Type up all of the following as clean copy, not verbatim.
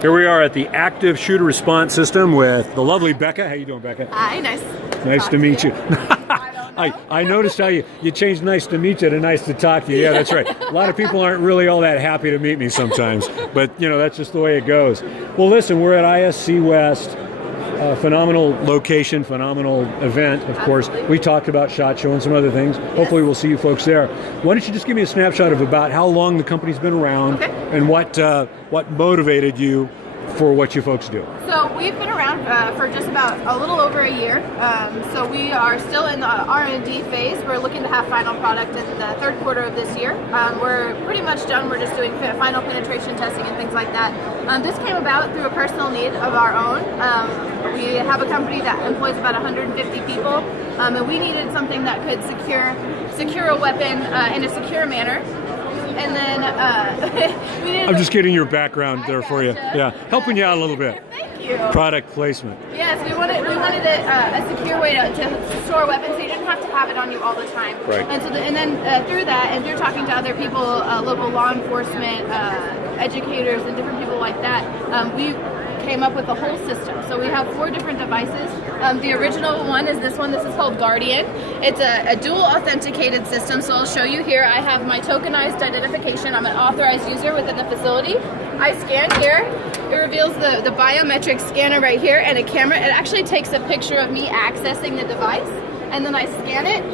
Here we are at the active shooter response system with the lovely Becca. How you doing, Becca? Hi, nice to meet you. I I noticed how you changed nice to meet you to nice to talk to you. Yeah, that's right. A lot of people aren't really all that happy to meet me sometimes, but you know, that's just the way it goes. Well, listen, we're at ISC West. Phenomenal location, phenomenal event, of course. We talked about SHOT Show and some other things. Yes. Hopefully we'll see you folks there. Why don't you just give me a snapshot of about how long the company's been around, and what motivated you for what you folks do. So we've been around for just about a little over a year. So we are still in the R&D phase. We're looking to have final product in the third quarter of this year. We're pretty much done. We're just doing final penetration testing and things like that. This came about through a personal need of our own. We have a company that employs about 150 people, and we needed something that could secure a weapon in a secure manner. And then we I'm just getting your background there for you. Yeah, helping you out a little bit. Thank you. Product placement. Yes, we wanted a secure way to store weapons, so you didn't have to have it on you all the time. Right. And so then through that, and through talking to other people, local law enforcement, educators, and different people like that, we came up with a whole system. So we have 4 different devices. The original one is this one. This is called Guardian. It's a dual authenticated system. So I'll show you here. I have my tokenized identification. I'm an authorized user within the facility. I scan here. It reveals the biometric scanner right here and a camera. It actually takes a picture of me accessing the device, and then I scan it,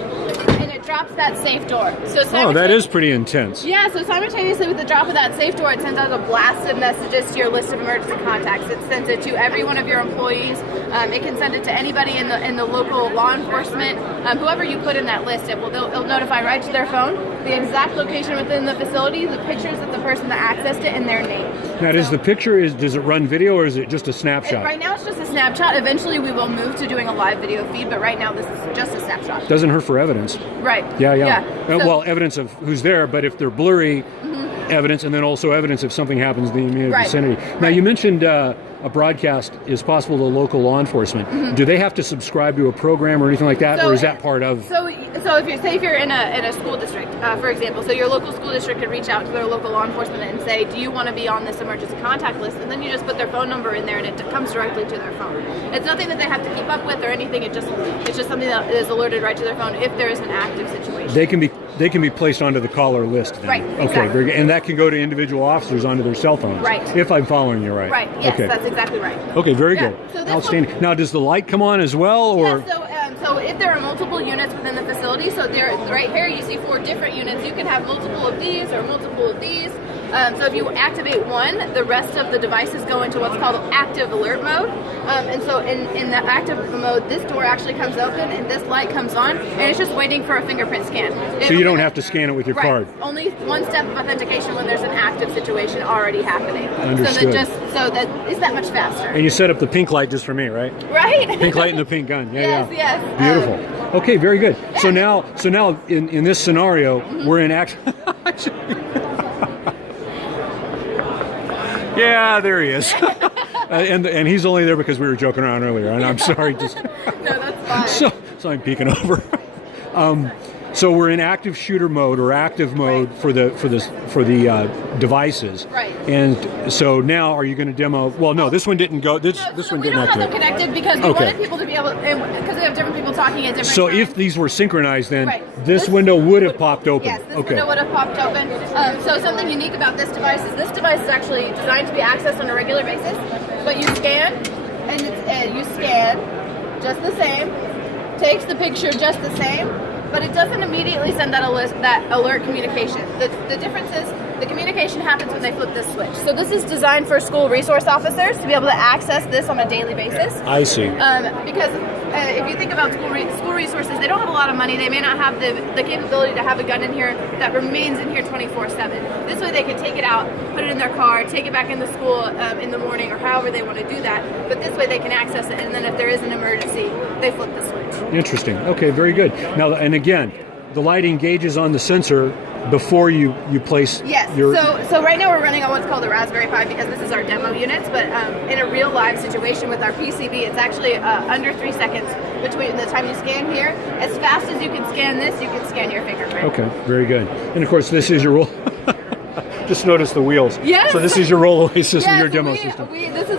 and it drops that safe door. So that is pretty intense. Yeah, so simultaneously with the drop of that safe door, it sends out a blast of messages to your list of emergency contacts. It sends it to every one of your employees. It can send it to anybody in the local law enforcement. Whoever you put in that list, it'll notify right to their phone the exact location within the facility, the pictures of the person that accessed it, and their name. Now, does it run video, or is it just a snapshot? Right now it's just a snapshot. Eventually we will move to doing a live video feed, but right now this is just a snapshot. Doesn't hurt for evidence. Right. Yeah. Well, evidence of who's there, but if they're blurry, evidence, and then also evidence if something happens in the immediate vicinity. Now, you mentioned a broadcast is possible to local law enforcement. Do they have to subscribe to a program or anything like that, or is that part of? So if you're in a school district, for example, so your local school district could reach out to their local law enforcement and say, do you want to be on this emergency contact list? And then you just put their phone number in there, and it comes directly to their phone. It's nothing that they have to keep up with or anything. It's just something that is alerted right to their phone if there is an active situation. They can be placed onto the caller list then. Right. Okay. Exactly. Very good. And that can go to individual officers onto their cell phones. Right. If I'm following you right. Right. Yes, okay. That's exactly right. Okay. Very good. So Outstanding. Now, does the light come on as well, or? Yeah, so if there are multiple units within the facility, so right here you see 4 different units. You can have multiple of these or multiple of these. So if you activate one, the rest of the devices go into what's called active alert mode. And so in the active mode, this door actually comes open and this light comes on, and it's just waiting for a fingerprint scan. So you don't have to scan it with your card. Only one step of authentication when there's an active situation already happening. Understood. So that it's that much faster. And you set up the pink light just for me, right? Right. Pink light and the pink gun. Yeah. Yes. Beautiful. Okay, very good. So now in this scenario, we're in action. Yeah, there he is. and he's only there because we were joking around earlier, and I'm sorry. Just no, that's fine. So I'm peeking over. So we're in active shooter mode or active mode for the devices. Right. And so now, are you going to demo? Well, no, this one didn't go. This one didn't activate. We don't have them connected because we wanted people to be able, because we have different people talking at different times. So if these were synchronized, then this window would have popped open. Yes, this window would have popped open. So something unique about this device is actually designed to be accessed on a regular basis. But you scan, and you scan just the same, takes the picture just the same, but it doesn't immediately send that alert communication. The difference is the communication happens when they flip this switch. So this is designed for school resource officers to be able to access this on a daily basis. I see. Because if you think about school resources, they don't have a lot of money. They may not have the capability to have a gun in here that remains in here 24/7. This way they can take it out, put it in their car, take it back into school in the morning or however they want to do that. But this way they can access it, and then if there is an emergency, they flip the switch. Interesting. Okay, very good. Now, and again, the light engages on the sensor before you place your... So right now we're running on what's called a Raspberry Pi because this is our demo units, but in a real live situation with our PCB, it's actually under 3 seconds between the time you scan here. As fast as you can scan this, you can scan your fingerprint. Okay, very good. And of course, this is your role. just noticed the wheels. Yes. So this is your rollaway system, Yes, your demo system. This is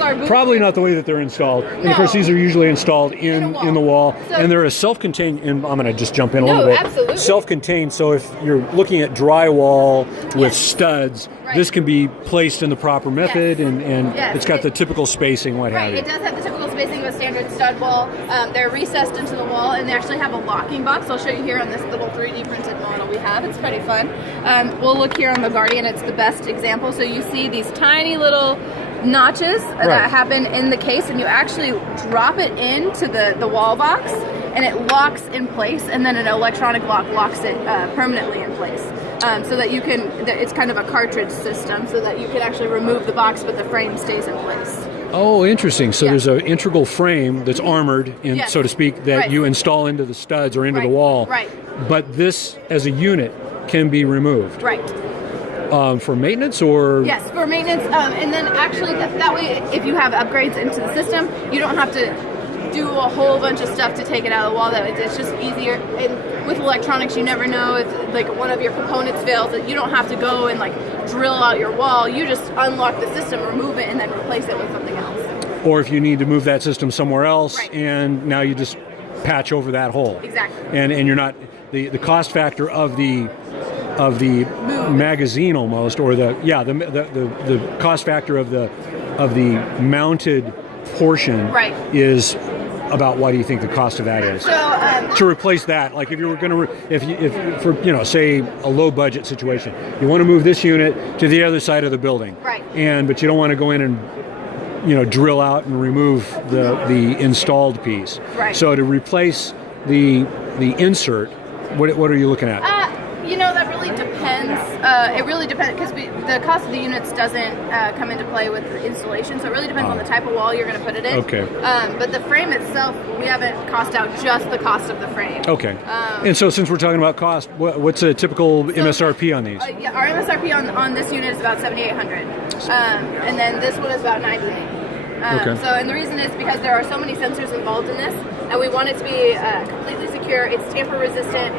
our booth. Probably not the way that they're installed. And of course, these are usually installed in the wall. So, and they're a self-contained, and I'm going to just jump in a little bit. Absolutely. Self-contained, so if you're looking at drywall with studs, this can be placed in the proper method, and it's got the typical spacing, what have you. It does have the typical spacing of a standard stud wall. They're recessed into the wall, and they actually have a locking box. I'll show you here on this little 3D printed model we have. It's pretty fun. We'll look here on the Guardian. It's the best example. So you see these tiny little notches that happen in the case, and you actually drop it into the wall box, and it locks in place, and then an electronic lock locks it permanently in place. So that you can, it's kind of a cartridge system, so that you can actually remove the box, but the frame stays in place. Oh, interesting. So there's an integral frame that's armored, so to speak, that you install into the studs or into the wall. Right. But this, as a unit, can be removed. Right. For maintenance, or? Yes, for maintenance. And then actually, that way, if you have upgrades into the system, you don't have to do a whole bunch of stuff to take it out of the wall. That it's just easier. And with electronics, you never know if like one of your components fails. That you don't have to go and like drill out your wall. You just unlock the system, remove it, and then replace it with something else. Or if you need to move that system somewhere else, and now you just patch over that hole. Exactly. And you're not the cost factor of the magazine almost, or the cost factor of the mounted portion is about, what do you think the cost of that is? So to replace that, like if you were going to, if for say a low budget situation, you want to move this unit to the other side of the building, but you don't want to go in and drill out and remove the installed piece. So to replace the insert, what are you looking at? That really depends. It really depends, because the cost of the units doesn't come into play with the installation, so it really depends on the type of wall you're going to put it in. Okay. But the frame itself, we haven't cost out just the cost of the frame. Okay. And so since we're talking about cost, what's a typical MSRP on these? Our MSRP on this unit is about $7,800, and then this one is about $98. So, and the reason is because there are so many sensors involved in this, and we want it to be completely secure. It's tamper resistant.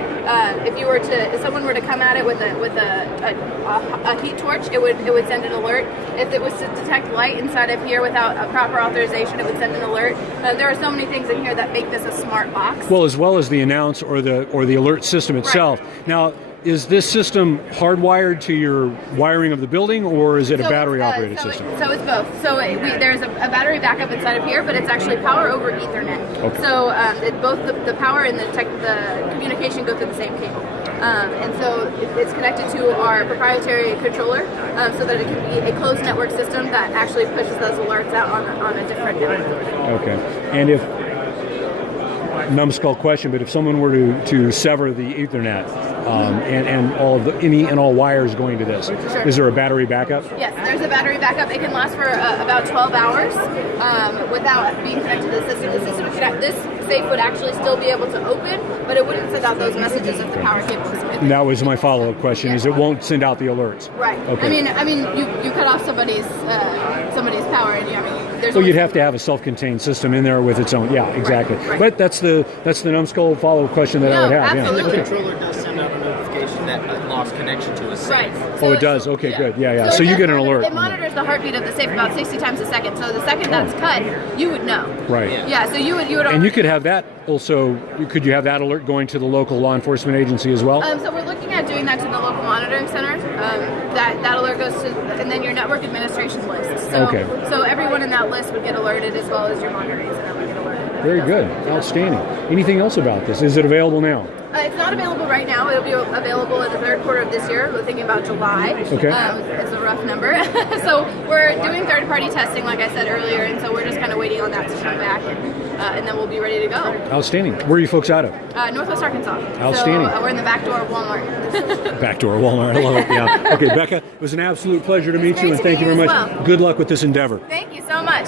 If someone were to come at it with a heat torch, it would send an alert. If it was to detect light inside of here without a proper authorization, it would send an alert. There are so many things in here that make this a smart box. Well, as well as the announce or the alert system itself. Now, is this system hardwired to your wiring of the building, or is it a battery-operated system? So it's both. So there's a battery backup inside of here, but it's actually power over Ethernet. Okay. So both the power and the communication go through the same cable. And so it's connected to our proprietary controller, so that it can be a closed network system that actually pushes those alerts out on a different network. Okay. And if, numbskull question, but if someone were to sever the Ethernet, and all wires going to this, is there a battery backup? Yes, there's a battery backup. It can last for about 12 hours without being connected to the system. This safe would actually still be able to open, but it wouldn't send out those messages if the power cable was connected. That was my follow-up question. Is it won't send out the alerts? Right. Okay. I mean, you cut off somebody's power, and there's. So you'd have to have a self-contained system in there with its own. Yeah, exactly. Right. But that's the numbskull follow-up question that I would have. Absolutely. The controller does send out a notification that lost connection to a safe. Right. So it does. Okay, good. Yeah. So you get an alert. It monitors the heartbeat of the safe about 60 times a second. So the second that's cut, you would know. Right. Yeah. So you would. And you could have that also. Could you have that alert going to the local law enforcement agency as well? So we're looking at doing that to the local monitoring center. That alert goes to, and then your network administration list. So everyone in that list would get alerted, as well as your monitoring center would get alerted. Very good. Outstanding. Anything else about this? Is it available now? It's not available right now. It'll be available in the third quarter of this year. We're thinking about July. Okay. It's a rough number. So we're doing third-party testing, like I said earlier, and so we're just kind of waiting on that to come back, and then we'll be ready to go. Outstanding. Where are you folks out of? Northwest Arkansas. Outstanding. So we're in the back door of Walmart. Back door of Walmart. I love it. Yeah. Okay, Becca, it was an absolute pleasure to meet you, and thank you very much. Well. Good luck with this endeavor. Thank you so much.